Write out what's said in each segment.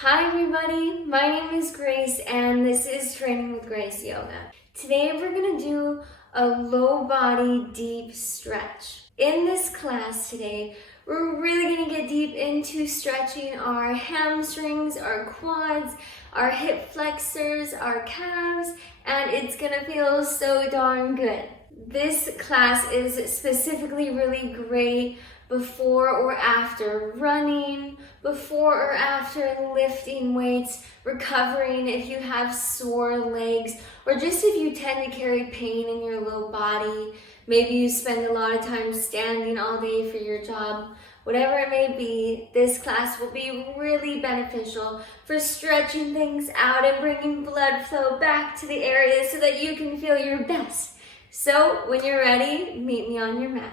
Hi everybody, my name is Grace and this is Training with Grace Yoga. Today we're going to do a low body deep stretch. In this class today, we're really going to get deep into stretching our hamstrings, our quads, our hip flexors, our calves, and it's going to feel so darn good. This class is specifically really great before or after running, before or after lifting weights, recovering if you have sore legs, or just if you tend to carry pain in your low body. Maybe you spend a lot of time standing all day for your job. Whatever it may be, this class will be really beneficial for stretching things out and bringing blood flow back to the area so that you can feel your best. So when you're ready, meet me on your mat.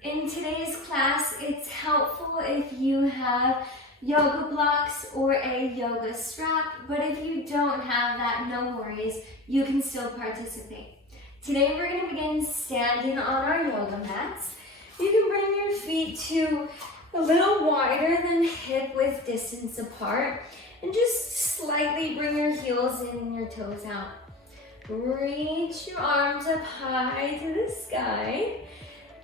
In today's class, it's helpful if you have yoga blocks or a yoga strap, but if you don't have that, no worries, you can still participate. Today we're going to begin standing on our yoga mats. You can bring your feet to a little wider than hip width distance apart and just slightly bring your heels in and your toes out. Reach your arms up high to the sky.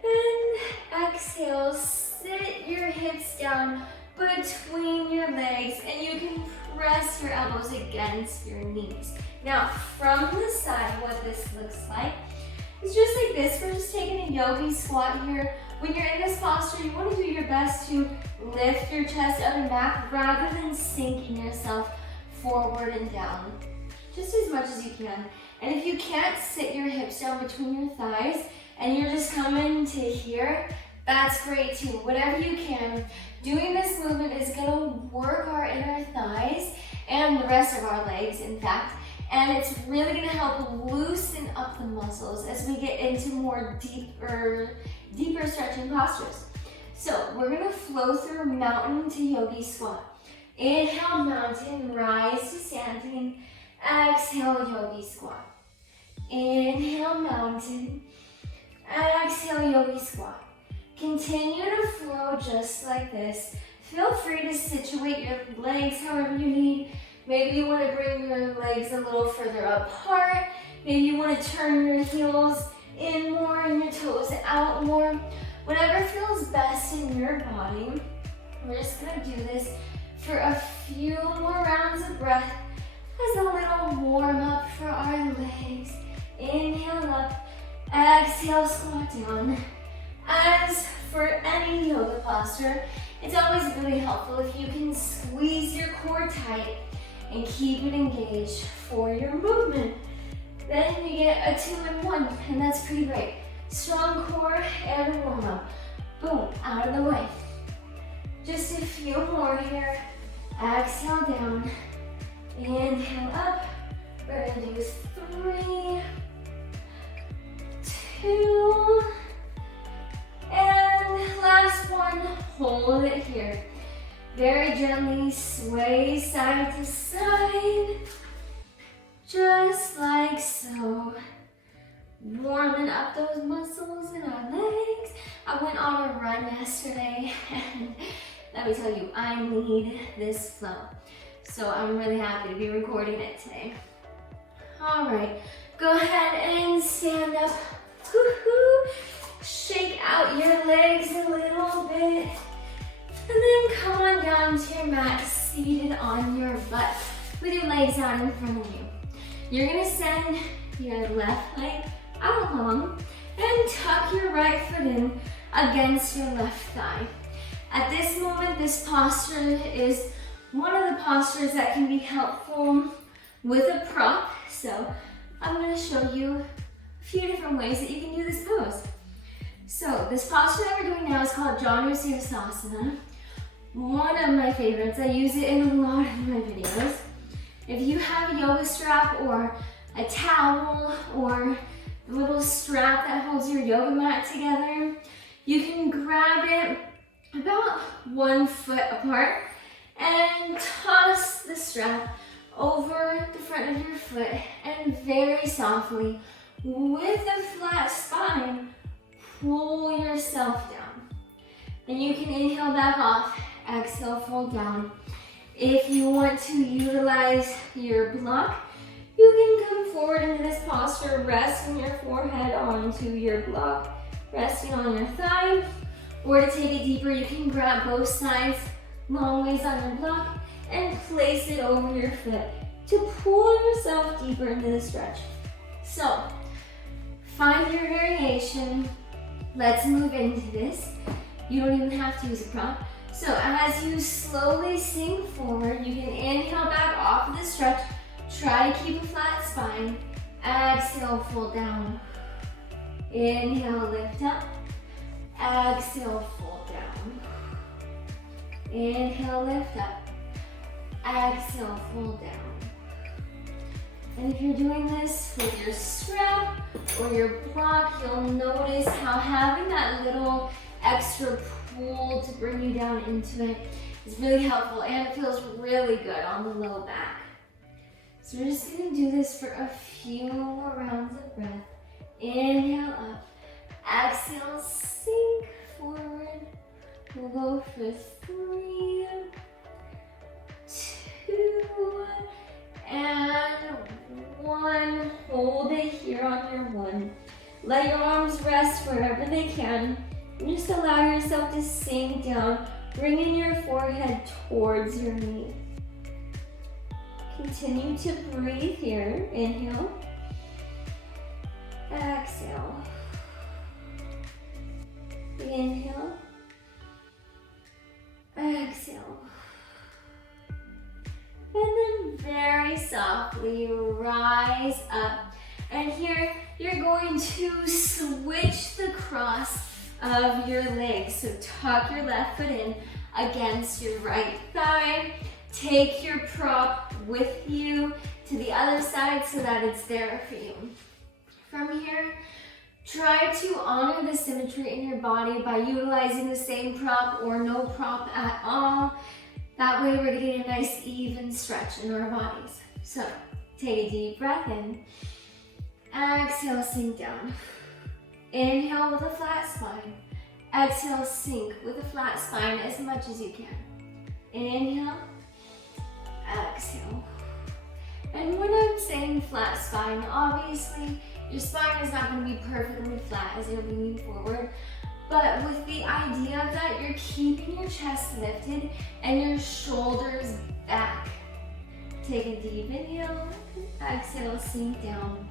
And exhale, sit your hips down between your legs and you can press your elbows against your knees. Now, from the side, what this looks like is just like this. We're just taking a yogi squat here. When you're in this posture, you want to do your best to lift your chest up and back rather than sinking yourself forward and down, just as much as you can. And if you can't sit your hips down between your thighs, and you're just coming to here, that's great too. Whatever you can. Doing this movement is gonna work our inner thighs and the rest of our legs, in fact, and it's really gonna help loosen up the muscles as we get into more deeper stretching postures. So we're gonna flow through mountain to yogi squat. Inhale, mountain, rise to standing. Exhale, yogi squat. Inhale, mountain. Exhale, yogi squat. Continue to flow just like this. Feel free to situate your legs however you need. Maybe you want to bring your legs a little further apart. Maybe you want to turn your heels in more and your toes out more. Whatever feels best in your body. We're just going to do this for a few more rounds of breath as a little warm up for our legs. Inhale up. Exhale, squat down. As for any yoga posture, it's always really helpful if you can squeeze your core tight and keep it engaged for your movement. Then you get a 2-in-1, and that's pretty great. Strong core and warm up. Boom, out of the way. Just a few more here. Exhale down. Inhale up. We're gonna do 3, 2, and last one, hold it here. Very gently sway side to side, just like so. Warming up those muscles in our legs. I went on a run yesterday and let me tell you, I need this flow. So I'm really happy to be recording it today. All right, go ahead and stand up. Woo-hoo. Shake out your legs a little bit. And then come on down to your mat, seated on your butt with your legs out in front of you. You're gonna send your left leg out long and tuck your right foot in against your left thigh. At this moment, this posture is one of the postures that can be helpful with a prop. So I'm gonna show you a few different ways that you can do this pose. So this posture that we're doing now is called Sirsasana. One of my favorites. I use it in a lot of my videos. If you have a yoga strap or a towel or a little strap that holds your yoga mat together, you can grab it about 1 foot apart and toss the strap over the front of your foot and very softly with a flat spine, pull yourself down. And you can inhale back off, exhale, fold down. If you want to utilize your block, you can come forward into this posture, resting your forehead onto your block, resting on your thigh. Or to take it deeper, you can grab both sides, long ways on your block, and place it over your foot to pull yourself deeper into the stretch. So, find your variation. Let's move into this. You don't even have to use a prop. So as you slowly sink forward, you can inhale back off of the stretch. Try to keep a flat spine. Exhale, fold down. Inhale, lift up. Exhale, fold down. Inhale, lift up. Exhale, fold down. And if you're doing this with your strap or your block, you'll notice how having that little extra pull to bring you down into it is really helpful, and it feels really good on the low back. So we're just gonna do this for a few more rounds of breath. Inhale up, exhale, sink forward. We'll go for 3, 2, and 1. Hold it here on your 1. Let your arms rest wherever they can. And just allow yourself to sink down, bringing your forehead towards your knee. Continue to breathe here. Inhale. Exhale. Inhale. Exhale. And then very softly rise up. And here you're going to switch the cross of your legs. So tuck your left foot in against your right thigh. Take your prop with you to the other side so that it's there for you. From here, try to honor the symmetry in your body by utilizing the same prop or no prop at all. That way we're getting a nice even stretch in our bodies. So take a deep breath in. Exhale, sink down. Inhale with a flat spine. Exhale, sink with a flat spine as much as you can. Inhale. Exhale. And when I'm saying flat spine, obviously your spine is not going to be perfectly flat as you're leaning forward, but with the idea that you're keeping your chest lifted and your shoulders back. Take a deep inhale, exhale, sink down.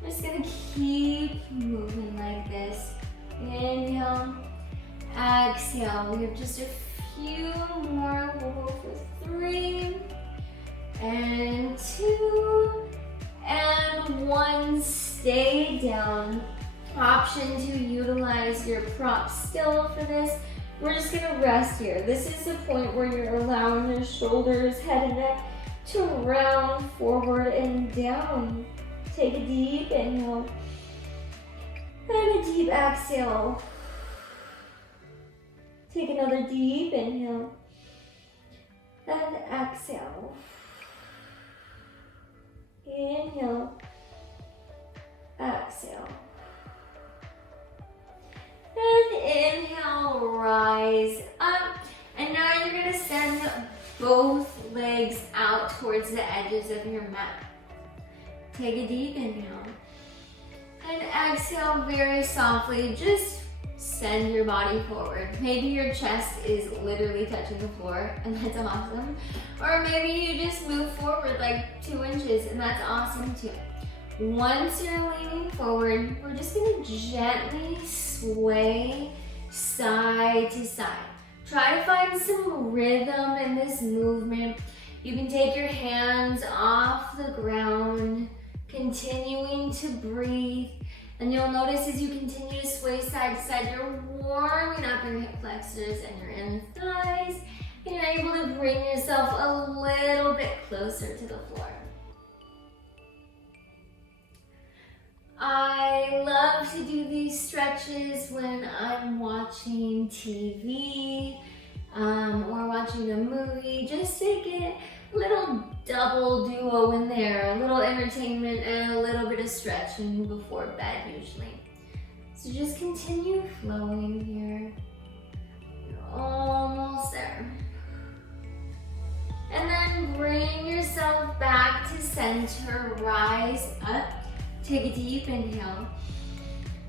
I'm just going to keep moving like this. Inhale, exhale. We have just a few more. We'll go for 3 and 2 and 1. Stay down. Option to utilize your prop still for this. We're just gonna rest here. This is the point where you're allowing your shoulders, head and neck to round forward and down. Take a deep inhale and a deep exhale. Take another deep inhale and exhale. Inhale, exhale. And inhale, rise up. And now you're gonna send both legs out towards the edges of your mat. Take a deep inhale. And exhale very softly, just send your body forward. Maybe your chest is literally touching the floor, and that's awesome. Or maybe you just move forward like 2 inches, and that's awesome too. Once you're leaning forward, we're just gonna gently sway side to side. Try to find some rhythm in this movement. You can take your hands off the ground, continuing to breathe. And you'll notice as you continue to sway side to side, you're warming up your hip flexors and your inner thighs. And you're able to bring yourself a little bit closer to the floor. I love to do these stretches when I'm watching TV or watching a movie, just to get a little double duo in there, a little entertainment and a little bit of stretching before bed usually. So just continue flowing here. You're almost there. And then bring yourself back to center, rise up. Take a deep inhale.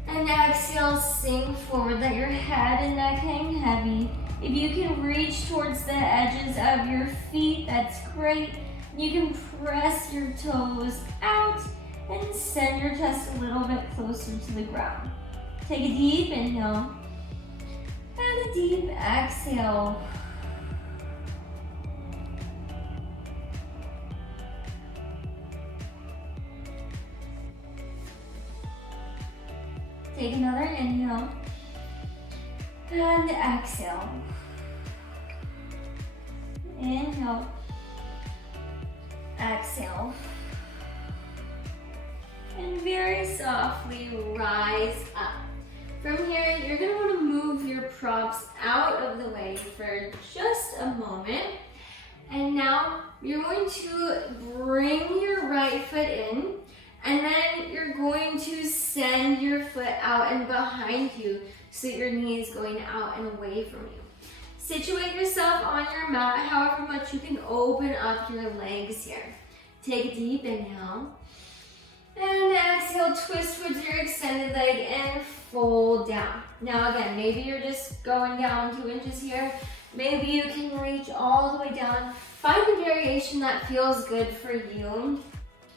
And exhale, sink forward. Let your head and neck hang heavy. If you can reach towards the edges of your feet, that's great. You can press your toes out and send your chest a little bit closer to the ground. Take a deep inhale and a deep exhale. Take another inhale and exhale. Inhale, exhale. And very softly rise up. From here, you're going to want to move your props out of the way for just a moment. And now you're going to bring your right foot in, and then you're going to send your foot out and behind you so your knee is going out and away from you. Situate yourself on your mat however much you can open up your legs here. Take a deep inhale. And exhale, twist towards your extended leg and fold down. Now again, maybe you're just going down 2 inches here. Maybe you can reach all the way down. Find the variation that feels good for you.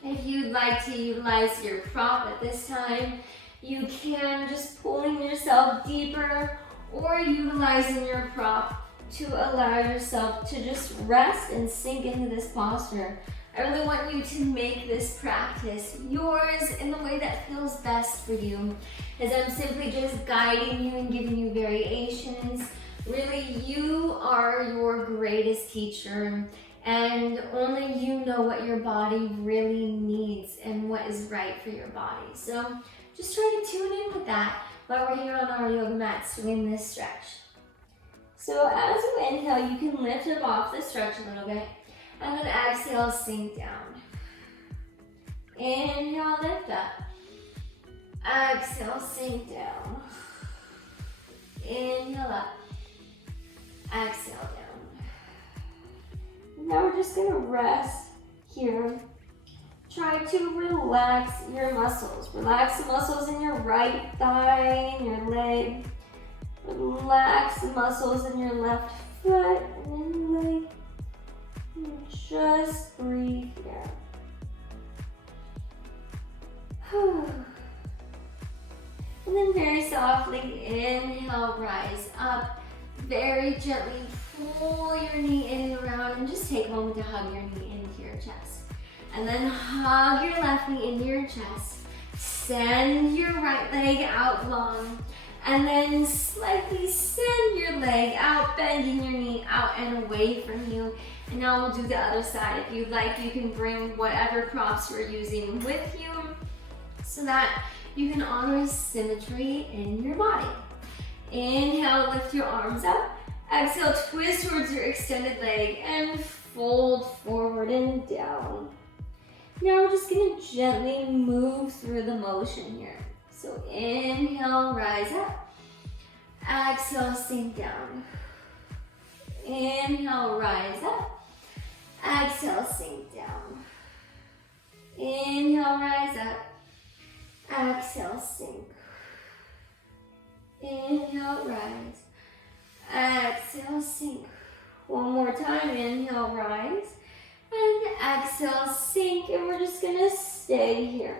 If you'd like to utilize your prop at this time, you can just pulling yourself deeper or utilizing your prop to allow yourself to just rest and sink into this posture. I really want you to make this practice yours in the way that feels best for you, as I'm simply just guiding you and giving you variations. Really, you are your greatest teacher, and only you know what your body really needs and what is right for your body. So just try to tune in with that while we're here on our yoga mats doing this stretch. So as you inhale, you can lift up off the stretch a little bit. And then exhale, sink down. Inhale, lift up. Exhale, sink down. Inhale up. Exhale down. Now we're just gonna rest here. Try to relax your muscles. Relax the muscles in your right thigh and your leg. Relax the muscles in your left foot and your leg. Just breathe here. And then very softly inhale, rise up. Very gently pull your knee in and around and just take a moment to hug your knee into your chest. And then hug your left knee into your chest. Send your right leg out long. And then slightly send your leg out, bending your knee out and away from you. And now we'll do the other side. If you'd like, you can bring whatever props you're using with you so that you can honor symmetry in your body. Inhale, lift your arms up. Exhale, twist towards your extended leg and fold forward and down. Now we're just gonna gently move through the motion here. So inhale, rise up. Exhale, sink down. Inhale, rise up. Exhale, sink down. Inhale, rise up. Exhale, sink. Inhale, rise. Exhale, sink. One more time, inhale, rise. And exhale, sink. And we're just gonna stay here.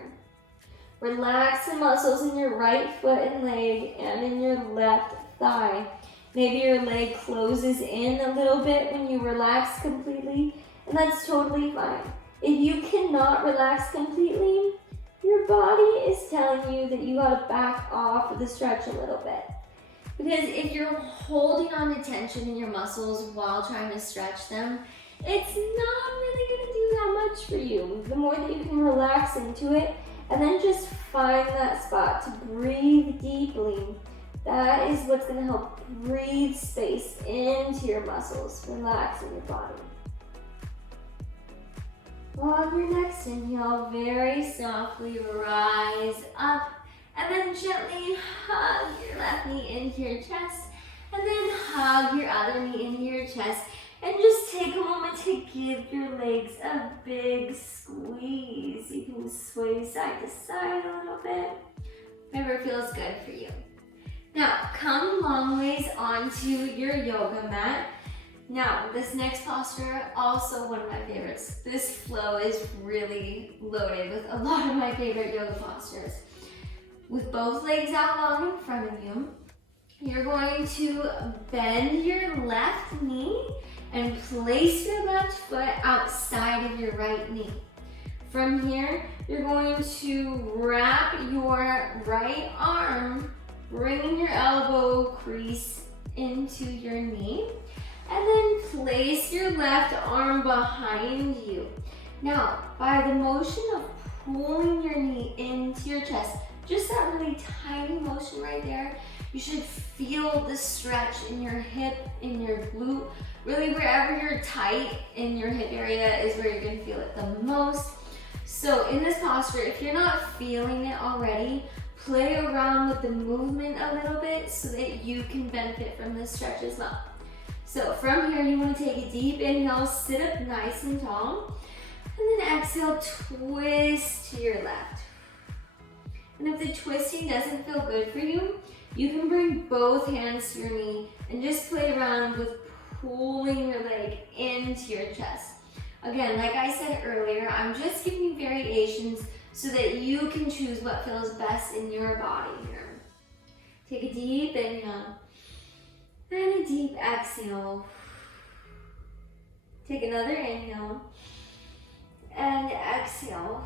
Relax the muscles in your right foot and leg and in your left thigh. Maybe your leg closes in a little bit when you relax completely, and that's totally fine. If you cannot relax completely, your body is telling you that you gotta back off of the stretch a little bit. Because if you're holding on to tension in your muscles while trying to stretch them, it's not really gonna do that much for you. The more that you can relax into it, and then just find that spot to breathe deeply. That is what's gonna help breathe space into your muscles, relaxing your body. On your next inhale, very softly rise up And then gently hug your left knee into your chest. And then hug your other knee into your chest. And just take a moment to give your legs a big squeeze. You can sway side to side a little bit. Whatever feels good for you. Now, come long ways onto your yoga mat. Now, this next posture, also one of my favorites. This flow is really loaded with a lot of my favorite yoga postures. With both legs out long in front of you, you're going to bend your left knee and place your left foot outside of your right knee. From here, you're going to wrap your right arm, bringing your elbow crease into your knee, and then place your left arm behind you. Now, by the motion of pulling your knee into your chest, just that really tiny motion right there, you should feel the stretch in your hip, in your glute. Really, wherever you're tight in your hip area is where you're gonna feel it the most. So in this posture, if you're not feeling it already, play around with the movement a little bit so that you can benefit from this stretch as well. So from here, you wanna take a deep inhale, sit up nice and tall, and then exhale, twist to your left. And if the twisting doesn't feel good for you, you can bring both hands to your knee and just play around with pulling your leg into your chest. Again, like I said earlier, I'm just giving you variations so that you can choose what feels best in your body here. Take a deep inhale and a deep exhale. Take another inhale and exhale.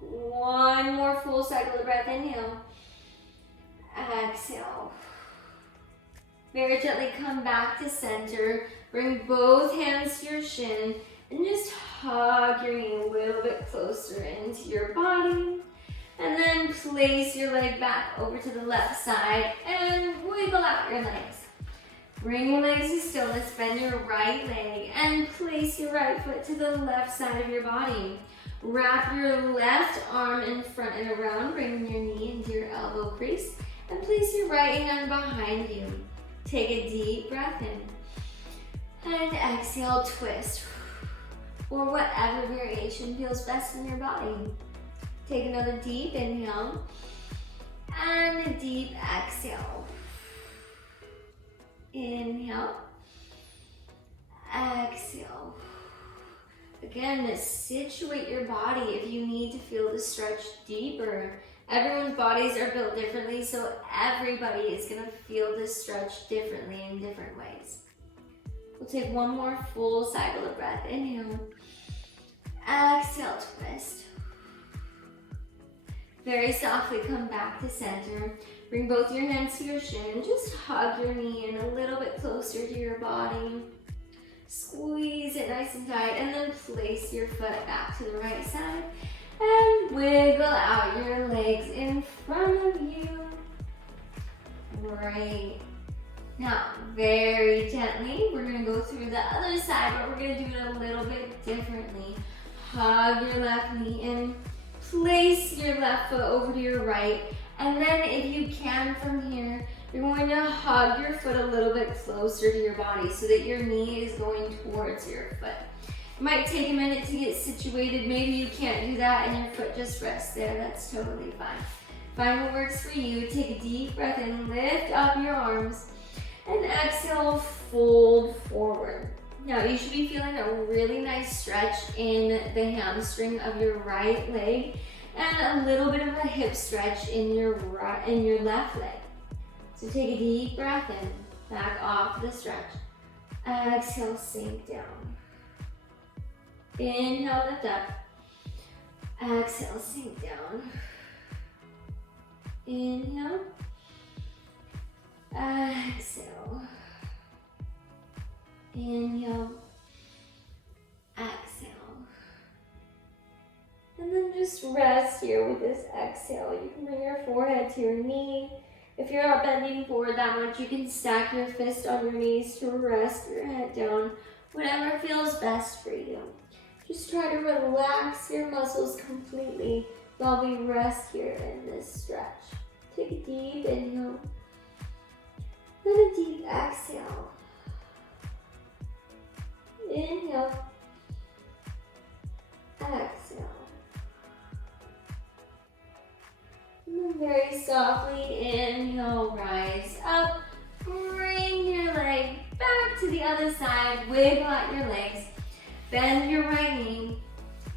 One more full cycle of breath. Inhale, exhale. Very gently come back to center. Bring both hands to your shin and just hug your knee a little bit closer into your body. And then place your leg back over to the left side and wiggle out your legs. Bring your legs to stillness, bend your right leg and place your right foot to the left side of your body. Wrap your left arm in front and around, bringing your knee into your elbow crease, and place your right hand behind you. Take a deep breath in, and exhale, twist, or whatever variation feels best in your body. Take another deep inhale, and a deep exhale. Inhale, exhale. Again, situate your body if you need to feel the stretch deeper. Everyone's bodies are built differently, so everybody is going to feel this stretch differently in different ways. We'll take one more full cycle of breath. Inhale, exhale, twist. Very softly come back to center. Bring both your hands to your shin. Just hug your knee in a little bit closer to your body. Squeeze it nice and tight, and then place your foot back to the right side and wiggle out your legs in front of you. Great. Now, very gently, we're gonna go through the other side, but we're gonna do it a little bit differently. Hug your left knee in, place your left foot over to your right, and then if you can from here, you're going to hug your foot a little bit closer to your body so that your knee is going towards your foot. It might take a minute to get situated. Maybe you can't do that and your foot just rests there. That's totally fine. Find what works for you. Take a deep breath in, lift up your arms, and exhale, fold forward. Now you should be feeling a really nice stretch in the hamstring of your right leg and a little bit of a hip stretch in your left leg. So take a deep breath in, back off the stretch. Exhale, sink down. Inhale, lift up. Exhale, sink down. Inhale. Exhale. Inhale. Exhale. And then just rest here with this exhale. You can bring your forehead to your knee. If you're not bending forward that much, you can stack your fist on your knees to rest your head down. Whatever feels best for you. Just try to relax your muscles completely while we rest here in this stretch. Take a deep inhale and a deep exhale. Inhale, exhale. And then very softly inhale, rise up. Bring your leg back to the other side. Wiggle out your legs. Bend your right knee.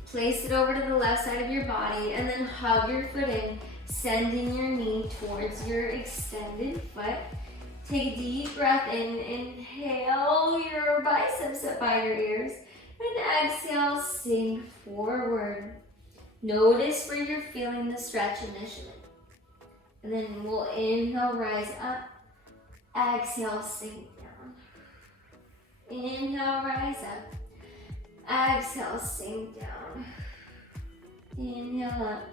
Place it over to the left side of your body and then hug your foot in, sending your knee towards your extended foot. Take a deep breath in. Inhale your biceps up by your ears. And exhale, sink forward. Notice where you're feeling the stretch initially. And then we'll inhale, rise up. Exhale, sink down. Inhale, rise up. Exhale, sink down. Inhale up.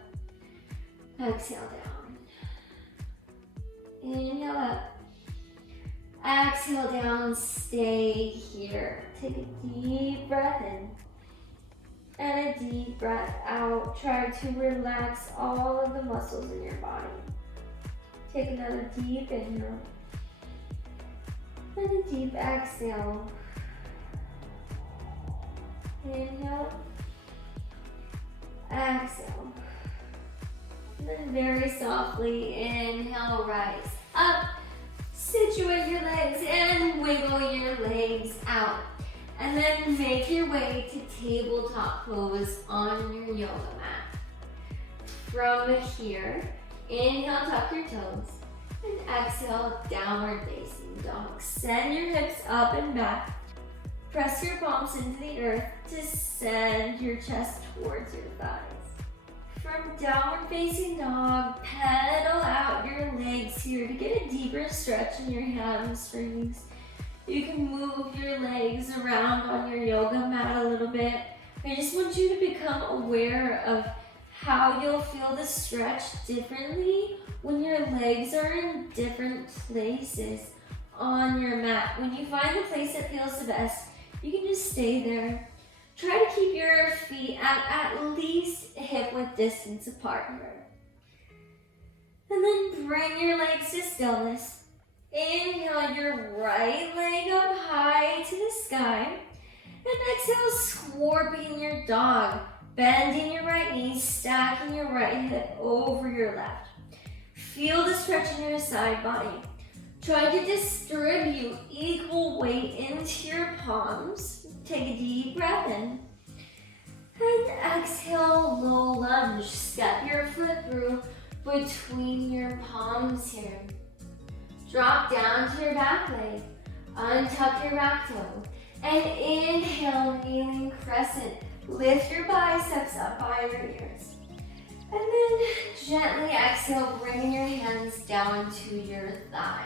Exhale down. Inhale up. Exhale down. Stay here. Take a deep breath in and a deep breath out. Try to relax all of the muscles in your body. Take another deep inhale and a deep exhale. Inhale, exhale. And then very softly inhale, rise up. Situate your legs and wiggle your legs out. And then make your way to tabletop pose on your yoga mat. From here, inhale, tuck your toes. And exhale, downward facing dog. Send your hips up and back. Press your palms into the earth to send your chest towards your thighs. From downward facing dog, pedal out your legs here to get a deeper stretch in your hamstrings. You can move your legs around on your yoga mat a little bit. I just want you to become aware of how you'll feel the stretch differently when your legs are in different places on your mat. When you find the place that feels the best, you can just stay there. Try to keep your feet at least hip-width distance apart here. And then bring your legs to stillness. Inhale your right leg up high to the sky. And exhale, scorpion your dog. Bending your right knee, stacking your right hip over your left. Feel the stretch in your side body. Try to distribute equal weight into your palms. Take a deep breath in. And exhale, low lunge. Step your foot through between your palms here. Drop down to your back leg. Untuck your back toe. And inhale, kneeling crescent. Lift your biceps up by your ears. And then gently exhale, bringing your hands down to your thigh.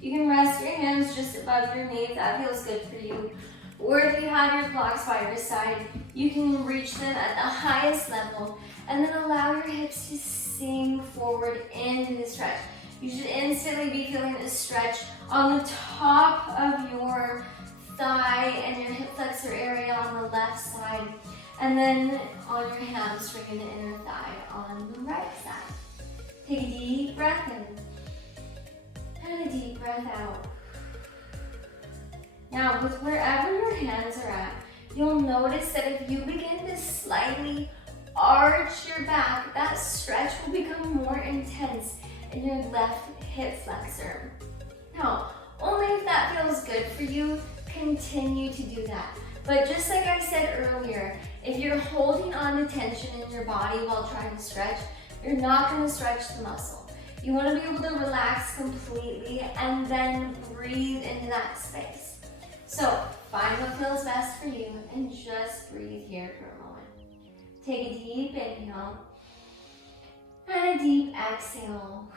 You can rest your hands just above your knee if that feels good for you. Or if you have your blocks by your side, you can reach them at the highest level and then allow your hips to sink forward into the stretch. You should instantly be feeling the stretch on the top of your thigh and your hip flexor area on the left side, and then on your hamstring and the inner thigh on the right side. Take a deep breath in and a deep breath out. Now, with wherever your hands are at, you'll notice that if you begin to slightly arch your back, that stretch will become more intense in your left hip flexor. Now, only if that feels good for you, continue to do that. But just like I said earlier, if you're holding on to tension in your body while trying to stretch, you're not going to stretch the muscle. You want to be able to relax completely and then breathe into that space. So find what feels best for you and just breathe here for a moment. Take a deep inhale and a deep exhale.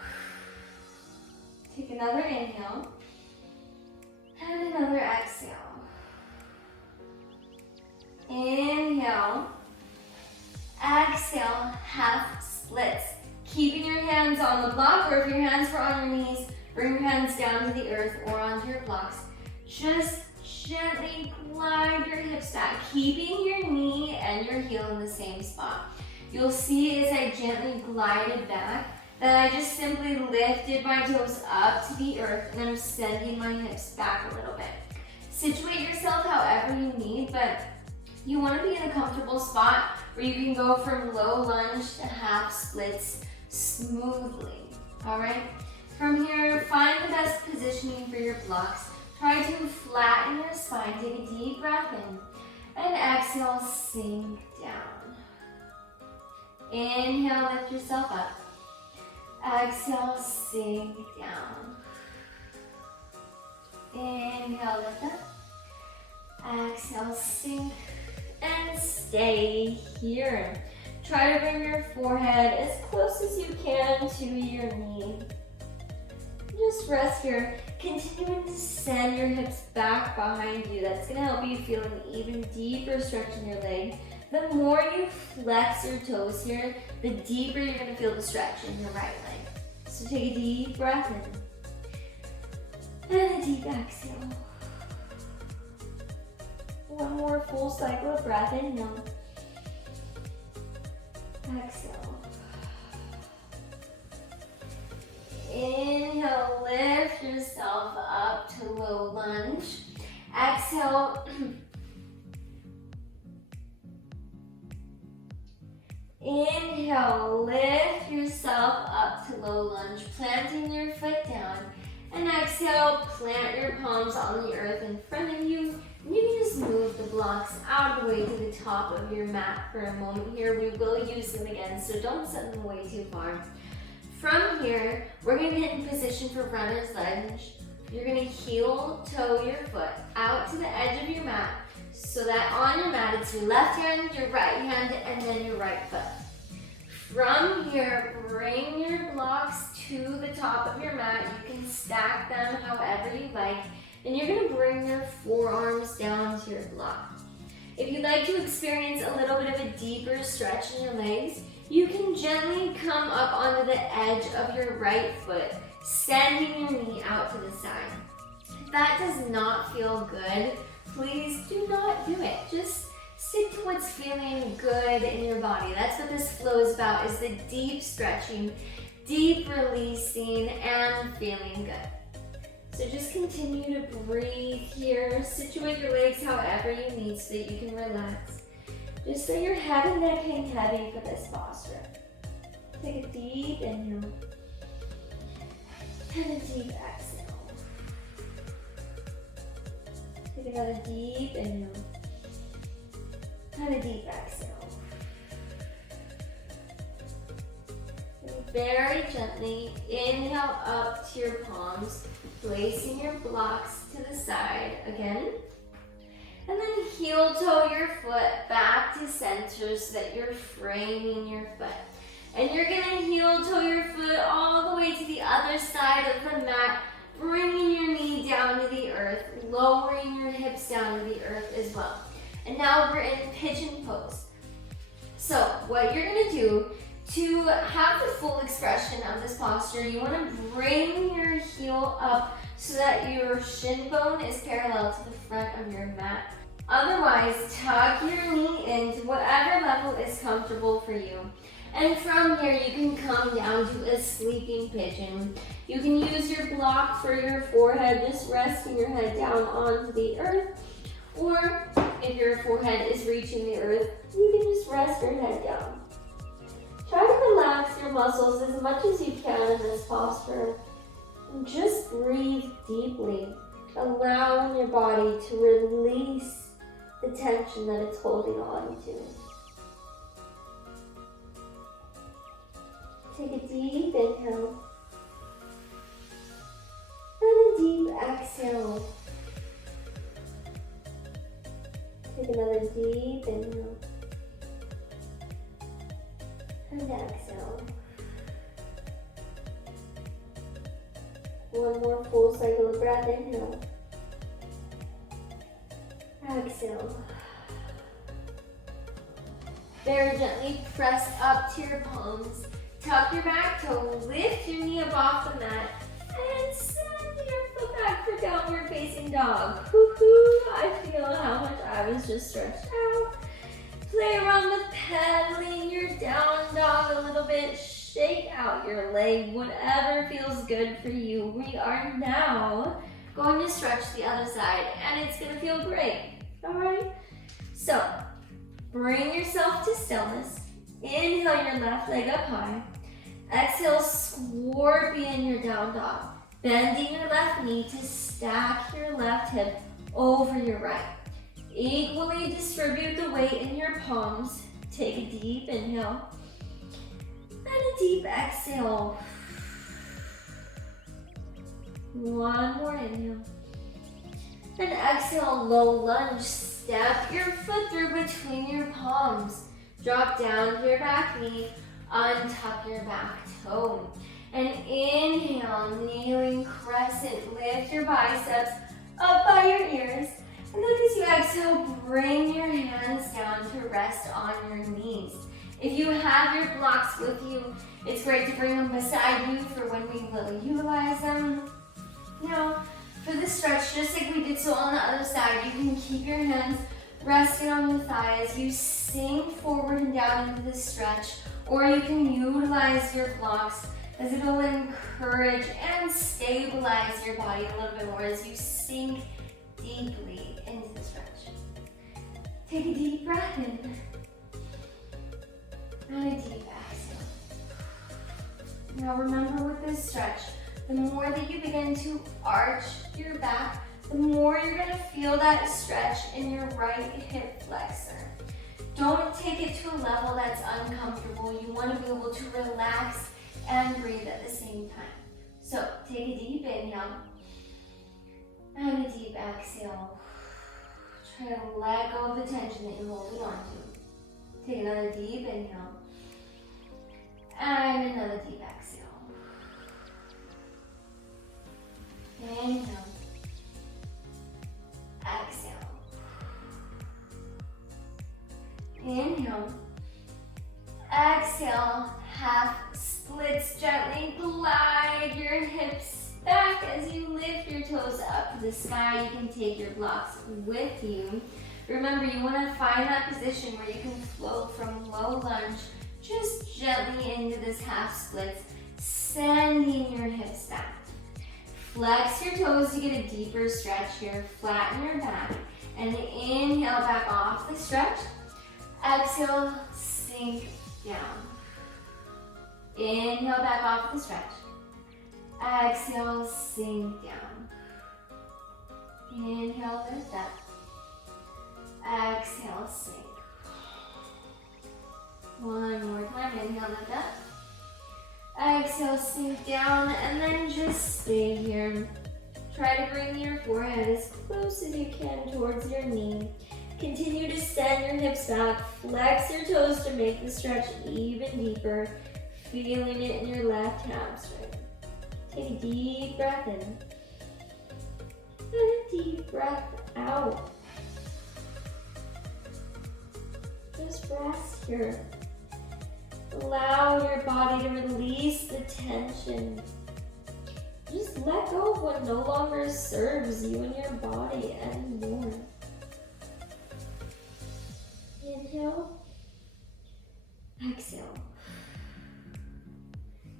Take another inhale and another exhale. Inhale, exhale, half splits. Keeping your hands on the block, or if your hands were on your knees, bring your hands down to the earth or onto your blocks. Just gently glide your hips back, keeping your knee and your heel in the same spot. you'll see as I gently glided back that I just simply lifted my toes up to the earth and I'm sending my hips back a little bit. Situate yourself however you need, but you want to be in a comfortable spot where you can go from low lunge to half splits smoothly, all right? From here, find the best positioning for your blocks. Try to flatten your spine, take a deep breath in, and exhale, sink down. Inhale, lift yourself up. Exhale, sink down. Inhale, lift up. Exhale, sink, and stay here. Try to bring your forehead as close as you can to your knee. Just rest here. Continuing to send your hips back behind you. That's going to help you feel an even deeper stretch in your leg. The more you flex your toes here, the deeper you're going to feel the stretch in your right leg. So take a deep breath in. And a deep exhale. One more full cycle of breath. Inhale. Exhale. Inhale, lift yourself up to low lunge. Exhale. Inhale, lift yourself up to low lunge, planting your foot down. And exhale, plant your palms on the earth in front of you. And you can just move the blocks out of the way to the top of your mat for a moment here. We will use them again, so don't send them away too far. From here, we're going to get in position for runner's lunge. You're going to heel toe your foot out to the edge of your mat so that on your mat it's your left hand, your right hand, and then your right foot. From here, bring your blocks to the top of your mat. You can stack them however you like, and you're going to bring your forearms down to your block. If you'd like to experience a little bit of a deeper stretch in your legs, you can gently come up onto the edge of your right foot, sending your knee out to the side. If that does not feel good, please do not do it. Just stick to what's feeling good in your body. That's what this flow is about, is the deep stretching, deep releasing, and feeling good. So just continue to breathe here. Situate your legs however you need so that you can relax. Just so your head and neck hang heavy for this posture. Take a deep inhale and a deep exhale. Take another deep inhale and a deep exhale. And very gently inhale up to your palms, placing your blocks to the side again. And then heel toe your foot back to center so that you're framing your foot. And you're going to heel toe your foot all the way to the other side of the mat, bringing your knee down to the earth, lowering your hips down to the earth as well. And now we're in pigeon pose. So what you're going to do to have the full expression of this posture, you want to bring your heel up so that your shin bone is parallel to the front of your mat. Otherwise, tuck your knee into whatever level is comfortable for you. And from here, you can come down to a sleeping pigeon. You can use your block for your forehead, just resting your head down onto the earth. Or if your forehead is reaching the earth, you can just rest your head down. Try to relax your muscles as much as you can in this posture. And just breathe deeply, allowing your body to release the tension that it's holding on to. Take a deep inhale and a deep exhale. Take another deep inhale and exhale. One more full cycle of breath. Inhale. Exhale. Very gently press up to your palms. Tuck your back toe, lift your knee up off the mat, and send your foot back for downward facing dog. Woohoo! I feel how much I was just stretched out. Play around with pedaling your down dog a little bit. Shake out your leg, whatever feels good for you. We are now going to stretch the other side, and it's gonna feel great, all right? So, bring yourself to stillness. Inhale your left leg up high. Exhale, scorpion your down dog. Bending your left knee to stack your left hip over your right. Equally distribute the weight in your palms. Take a deep inhale and a deep exhale. One more inhale. And exhale, low lunge. Step your foot through between your palms. Drop down to your back knee. Untuck your back toe. And inhale, kneeling crescent. Lift your biceps up by your ears. And then as you exhale, bring your hands down to rest on your knees. If you have your blocks with you, it's great to bring them beside you for when we will utilize them. Now, for the stretch, just like we did so on the other side, you can keep your hands resting on your thighs. You sink forward and down into the stretch, or you can utilize your blocks as it'll encourage and stabilize your body a little bit more as you sink deeply into the stretch. Take a deep breath in and a deep exhale. Now remember with this stretch, the more that you begin to arch your back, the more you're going to feel that stretch in your right hip flexor. Don't take it to a level that's uncomfortable. You want to be able to relax and breathe at the same time. So take a deep inhale and a deep exhale. Try to let go of the tension that you're holding on to. Take another deep inhale and another deep exhale. Inhale. Exhale. Inhale. Exhale. Half splits. Gently glide your hips back as you lift your toes up to the sky. You can take your blocks with you. Remember, you want to find that position where you can float from low lunge just gently into this half splits, sending your hips back. Flex your toes to get a deeper stretch here. Flatten your back and inhale back off the stretch. Exhale, sink down. Inhale back off the stretch. Exhale, sink down. Inhale, lift up. Exhale, sink. One more time. Inhale, lift up. Exhale, sink down, and then just stay here. Try to bring your forehead as close as you can towards your knee. Continue to send your hips back. Flex your toes to make the stretch even deeper. Feeling it in your left hamstring. Take a deep breath in. And a deep breath out. Just rest here. Allow your body to release the tension. Just let go of what no longer serves you and your body anymore. Inhale. Exhale.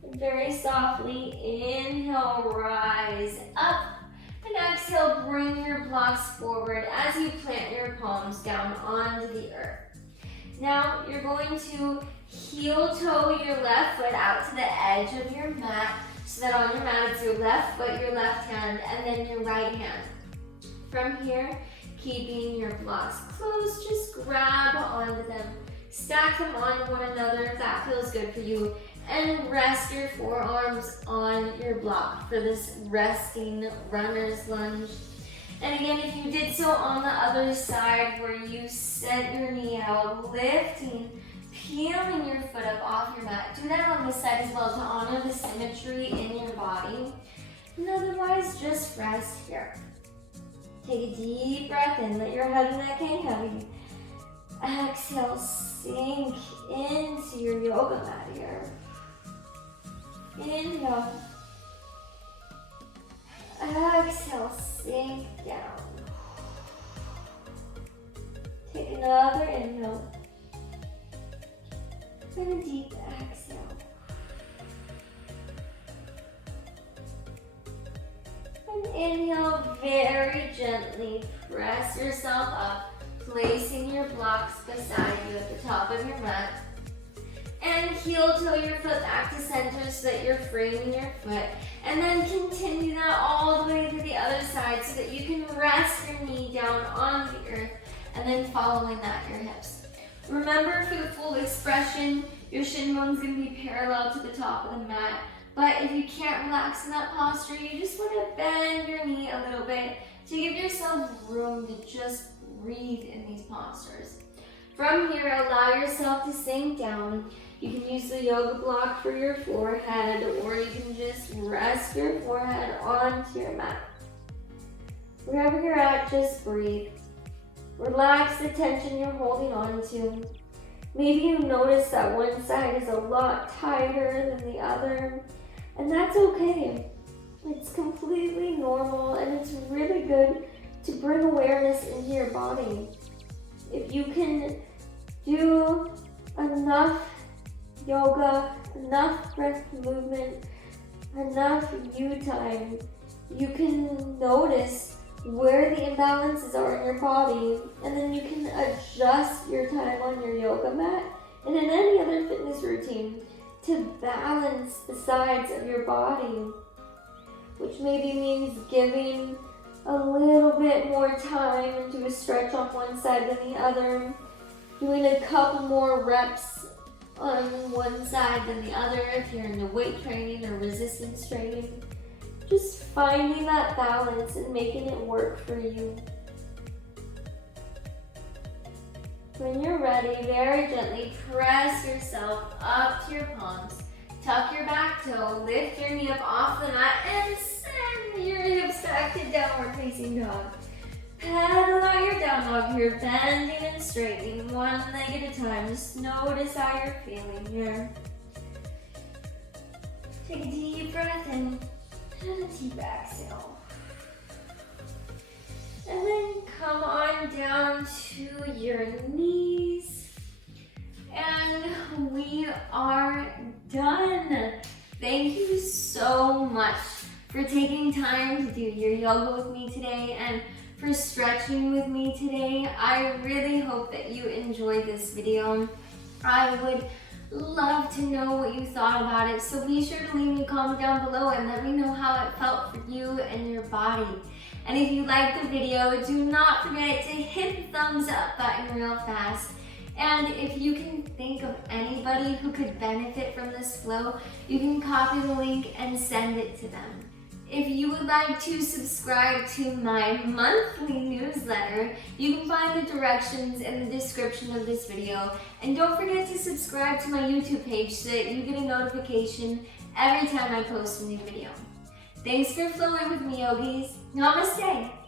And very softly, inhale, rise up. And exhale, bring your blocks forward as you plant your palms down onto the earth. Now, you're going to heel toe your left foot out to the edge of your mat, so that on your mat it's your left foot, your left hand, and then your right hand. From here, keeping your blocks closed, just grab onto them, stack them on one another if that feels good for you, and rest your forearms on your block for this resting runner's lunge. And again, if you did so on the other side where you sent your knee out, lifting, peeling your foot up off your mat. Do that on this side as well to honor the symmetry in your body. And otherwise, just rest here. Take a deep breath in. Let your head and neck hang heavy. Exhale, sink into your yoga mat here. Inhale. Exhale, sink down. Take another inhale. And a deep exhale. And inhale, very gently press yourself up, placing your blocks beside you at the top of your mat. And heel toe your foot back to center so that you're framing your foot. And then continue that all the way to the other side so that you can rest your knee down on the earth and then following that, your hips. Remember, for the full expression, your shin bone's going to be parallel to the top of the mat. But if you can't relax in that posture, you just want to bend your knee a little bit to give yourself room to just breathe in these postures. From here, allow yourself to sink down. You can use the yoga block for your forehead, or you can just rest your forehead onto your mat. Wherever you're at, just breathe. Relax the tension you're holding on to. Maybe you notice that one side is a lot tighter than the other, and that's okay. It's completely normal, and it's really good to bring awareness into your body. If you can do enough yoga, enough breath movement, enough you time, you can notice where the imbalances are in your body, and then you can adjust your time on your yoga mat and in any other fitness routine to balance the sides of your body, which maybe means giving a little bit more time into a stretch on one side than the other, doing a couple more reps on one side than the other if you're into weight training or resistance training. Just finding that balance and making it work for you. When you're ready, very gently press yourself up to your palms. Tuck your back toe, lift your knee up off the mat, and send your hips back to downward facing dog. Pedal out your down dog here, bending and straightening one leg at a time. Just notice how you're feeling here. Take a deep breath in and a deep exhale. And then come on down to your knees. And we are done. Thank you so much for taking time to do your yoga with me today and for stretching with me today. I really hope that you enjoyed this video. I would love to know what you thought about it, so be sure to leave me a comment down below and let me know how it felt for you and your body. And if you liked the video, do not forget to hit the thumbs up button real fast. And if you can think of anybody who could benefit from this flow, you can copy the link and send it to them. If you would like to subscribe to my monthly newsletter, you can find the directions in the description of this video. And don't forget to subscribe to my YouTube page so that you get a notification every time I post a new video. Thanks for flowing with me, yogis. Namaste.